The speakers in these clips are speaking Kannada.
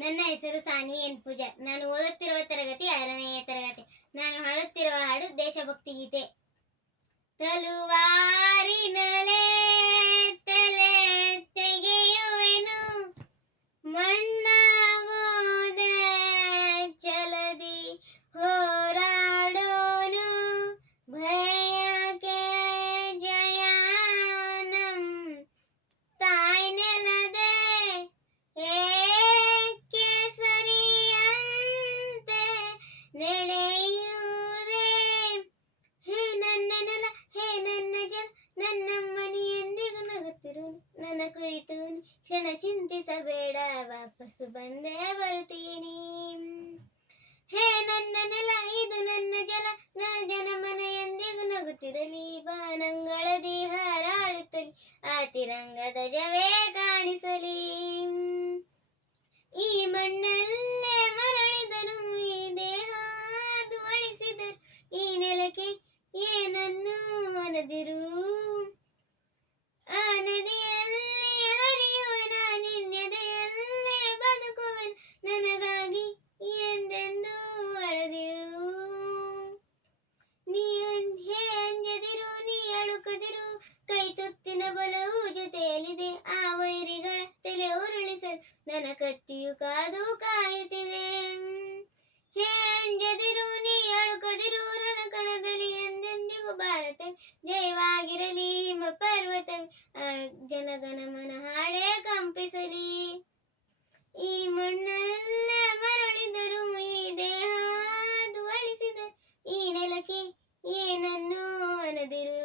ನನ್ನ ಹೆಸರು ಸಾನ್ವಿ ಎನ್ ಪೂಜಾರ್. ನಾನು ಓದುತ್ತಿರುವ ತರಗತಿ 6ನೇ ತರಗತಿ. ನಾನು ಹಾಡುತ್ತಿರುವ ಹಾಡು ದೇಶಭಕ್ತಿ ಗೀತೆ. ತಲುವಾರಿನಲೇ ತಲೆ ತೆಗೆಯುವೆನು, ಮಣ್ಣಾಗೋದ ಛಲದಿ ಹೋರಾಡೋನು, ಭಯಕ್ಕೆ ಜಯ ನಮ್ ತಾಯ್ ನೆಲದೆ ಕೇಸರಿಯಂತೆ ನಡೆಯುವುದೇ. ಹೇ ನನ್ನ ನೆಲ, ಹೇ ನನ್ನ ಜಲ, ನನ್ನಮ್ಮನಿ ಎಂದಿಗೂ ನಗುತ್ತಿರು, ನನ್ನ ಕುರಿತು ಕ್ಷಣ ಚಿಂತಿಸಬೇಡ, ವಾಪಸ್ಸು ಬಂದೇ ಬರುತ್ತೀನಿ. ಹೇ ನನ್ನ ನೆಲ, ಇದು ನನ್ನ ಜಲ, ನನ್ನ ಜನಮನ ಎಂದಿಗೂ ನಗುತ್ತಿರಲಿ, ಬಾನಂಗಳದಿ ಹಾರಾಡುತ್ತಲಿ, ಆ ತಿರಂಗ ಧ್ವಜವೇ ಕಾಣಿಸಲಿ. ಈ ಮಣ್ಣಲ್ಲೇ ಮರಳಿದರು, ಈ ದೇಹ ದುವಳಿಸಿದರು, ಈ ನೆಲಕ್ಕೆ ಏನನ್ನು ಅನದಿರು. ಆ ನದಿಯಲ್ಲಿ ಹರಿಯುವೆನ, ನಿನ್ನೆದೆಯಲ್ಲೇ ಬದುಕುವೆನು, ನನಗಾಗಿ ಎಂದೆಂದೂ ಅಳದಿರು. ನೀ ಹೇ ಅಂಜದಿರು, ನೀ ಅಳುಕದಿರು, ಕೈ ತುತ್ತಿನ ಬಲವು ಜೊತೆಯಲ್ಲಿದೆ, ಆ ವೈರಿಗಳ ತಲೆ ಉರುಳಿಸಲು ನನ್ನ ಕತ್ತಿಯು ಕಾದು ಕಾಯುತ್ತಿದೆ. ಹೇ ಅಂಜದಿರು, ನೀ ಅಳುಕದಿರು, ರಣಕಣದಲ್ಲಿ ಎಂದೆಂದಿಗೂ ಭಾರತ ಜಯವಾಗಿರಲಿ, ಹಿಮ ಪರ್ವತ ಜನಗಣಮನ ಹಾಡೇ ಕಂಪಿಸಲಿ. ಈ ಮಣ್ಣಲ್ಲೇ ಮರಳಿದರು, ಈ ದೇಹ ದುವಳಿಸಿದರು, ಈ ನೆಲಕ್ಕೆ ಏನನ್ನು ಅನದಿರು.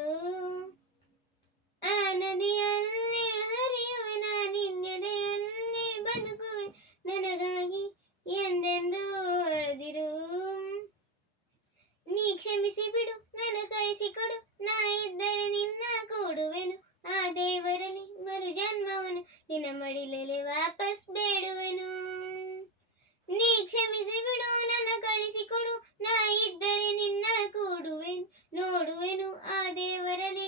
ಆ ನದಿಯಲ್ಲಿ ಹರಿಯುವೆನ, ನಿನ್ನೆದೆಯಲ್ಲಿ ಬದುಕುವೆ, ನನಗಾಗಿ ಎಂದೆಂದೂ ಅಳದಿರು. ನೀ ಕ್ಷಮಿಸಿ ಬಿಡು, ನನ್ನ ಕಳಿಸಿಕೊಡು, ನಾ ಇದ್ದರೆ ನಿನ್ನ ಕೂಡುವೆನು, ಆ ದೇವರಲ್ಲಿ ಮರು ಜನ್ಮವನು ನಿನ್ನ ಮಡಿಲಲ್ಲಿ ವಾಪಸ್ ಬೇಡುವೆನು. ನೀ ಕ್ಷಮಿಸಿ ಬಿಡು, ನನ್ನ ಕಳಿಸಿಕೊಡು, ನಾ ಇದ್ದರೆ ನಿನ್ನ ಕೂಡುವೆನು, ನೋಡುವೆನು ಆ ದೇವರಲ್ಲಿ